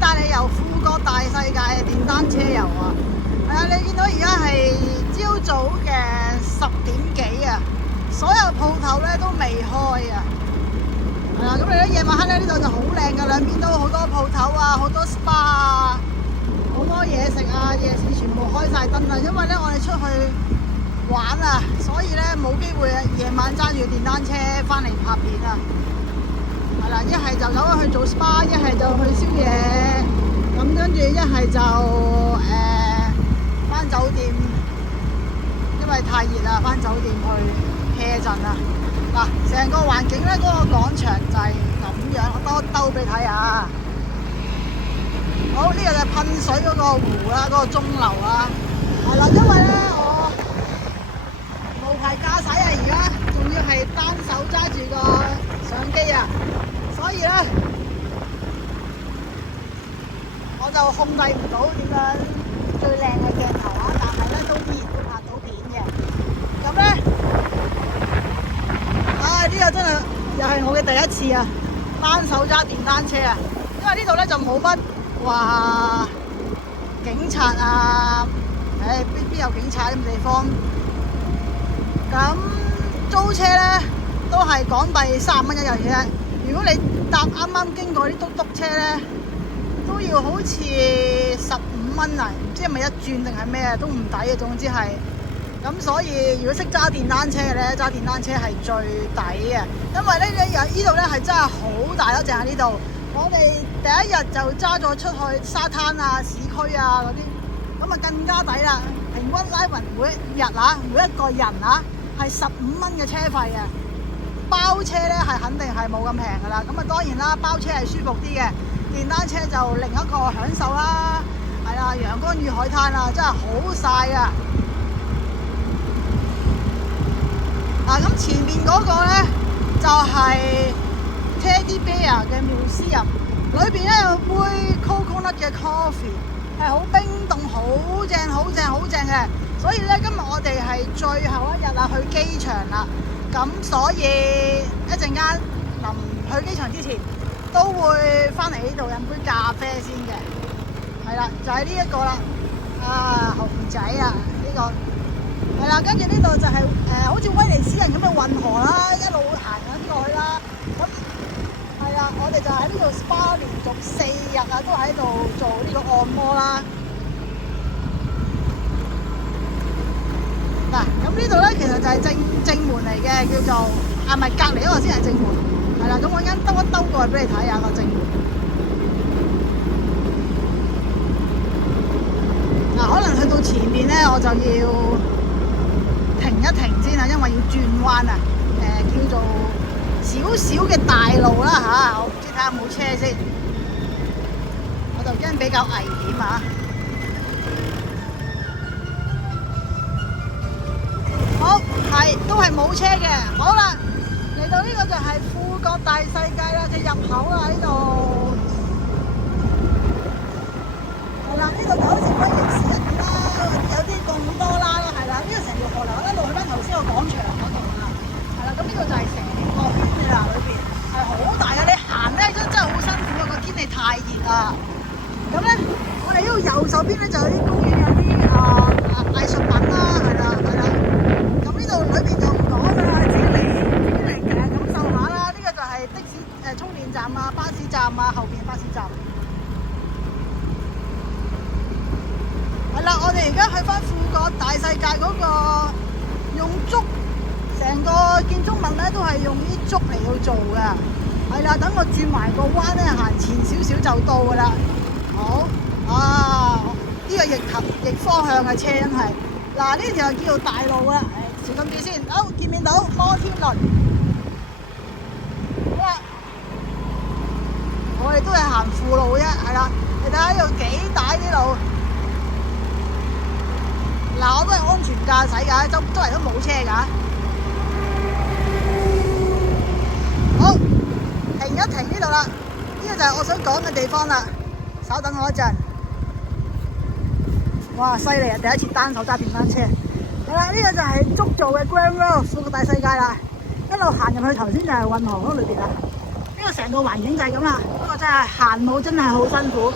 帶你遊富國大世界嘅電單車遊啊！係啊，你見到而家係朝早嘅10點幾啊，所有鋪頭咧都未開啊！係啦，咁你咧夜晚黑咧呢度就好靚噶，兩邊都好多鋪頭啊，好多 SPA 啊，好多嘢食啊，夜市全部開晒燈啦。因為咧我哋出去玩啊，所以咧冇機會夜晚揸住電單車翻嚟拍片啊。係啦，一係就走去做 SPA， 一係就去宵夜，咁跟住一係就翻酒店，因為太熱啦，翻酒店去 hea 陣啊。嗱，成個環境咧，嗰個廣場就係咁樣，我多兜俾你睇下。好，呢個就係噴水嗰個湖啦，嗰個鐘樓啦。係啦，因為咧我無牌駕駛啊，而家仲要係單手揸住個相機啊，所以咧我就控制唔到點樣最靚嘅鏡頭啊，但係咧都依然都拍到片嘅。咁咧，呢個真係又係我嘅第一次啊，單手揸電單車啊，因為呢度咧就冇乜話警察啊，邊有警察咁地方？咁租車咧都係港幣30蚊一日嘅啫。如果你搭啱啱經過啲嘟嘟車咧，都要好似15蚊啊，唔知係咪一轉定係咩啊，都唔抵嘅。總之係咁，所以如果識揸電單車嘅咧，揸電單車係最抵嘅，因為咧呢度咧係真係好大咯，淨係呢度。我哋第一日就揸咗出去沙灘啊、市區啊嗰啲，咁啊更加抵啦。平均拉勻每一日啊，每一個人啊係15蚊嘅車費啊。包車咧係肯定係冇咁平噶啦。咁啊當然啦，包車係舒服啲嘅，電單車就另一個享受啦。係啦，陽光與海灘啊，真係好曬啊！嗱，咁前面嗰個咧就係Teddy Bear 嘅 museum， 裏邊咧有杯 coconut 嘅 coffee， 係好冰凍，好正好正好正嘅。所以咧今日我哋係最後一日啦，去機場啦。咁所以一陣間臨去機場之前，都會翻嚟呢度飲杯咖啡先嘅。係啦，就係呢一個啦，熊仔啊呢個。係啦，跟住呢度就係好似威尼斯人咁嘅運河啦，一路行緊過去啦。咁係啦，我哋就喺呢度 SPA 連續4日啊，都喺度做呢個按摩啦。嗱，咁呢度咧其實就係正門嚟嘅，叫做唔係隔離嗰個先係正門。係啦，咁我啱兜一兜過去俾你睇下個正門。嗱，可能去到前面咧，我就要停一停先啊，因為要轉彎啊。叫做少少嘅大路啦嚇，我唔知睇下有冇車先，我就驚比較危險啊。好，係都係冇車嘅。好啦，嚟到呢個就係富國大世界啦，隻入口啦喺度。係啦，呢度就好似威尼斯人咁啦，有啲貢多拉啦，係啦，呢個成條河流一路去翻頭先個廣場嗰度啊。係啦，咁呢度就係成個圈嘅啦，裏邊係好大嘅。你行咧真係好辛苦啊，個天氣太熱啊。咁咧，我哋呢度右手邊咧就有啲公園，有啲藝術品啦，係啦係啦。咁呢度裏邊就唔講㗎啦，自己嚟感受下啦。呢個就係的士充電站啊、巴士站啊，後邊巴士站。係啦，我哋而家去翻富國大世界嗰個用竹，成個建築物咧都係用啲竹嚟到做㗎。係啦，等我轉埋個彎咧，行前少少就到㗎啦。好啊，呢個逆方向嘅車真係。嗱，呢條叫做大路啊，小心啲先。好，見面到摩天輪。好啦，我哋都係行輔路啫，係啦。你睇下呢度幾大啲路。嗱，我都係安全駕駛㗎，周圍都冇車㗎。好，停一停呢度啦，呢個就係我想講嘅地方啦。稍等我一陣。哇，犀利啊！第一次單手揸電單車。係啦，呢個就係竹做嘅 Grand World 富國大世界啦。一路行入去頭先就係運河嗰裏邊啦。呢個成個環境就係咁啦。不過真係行路真係好辛苦。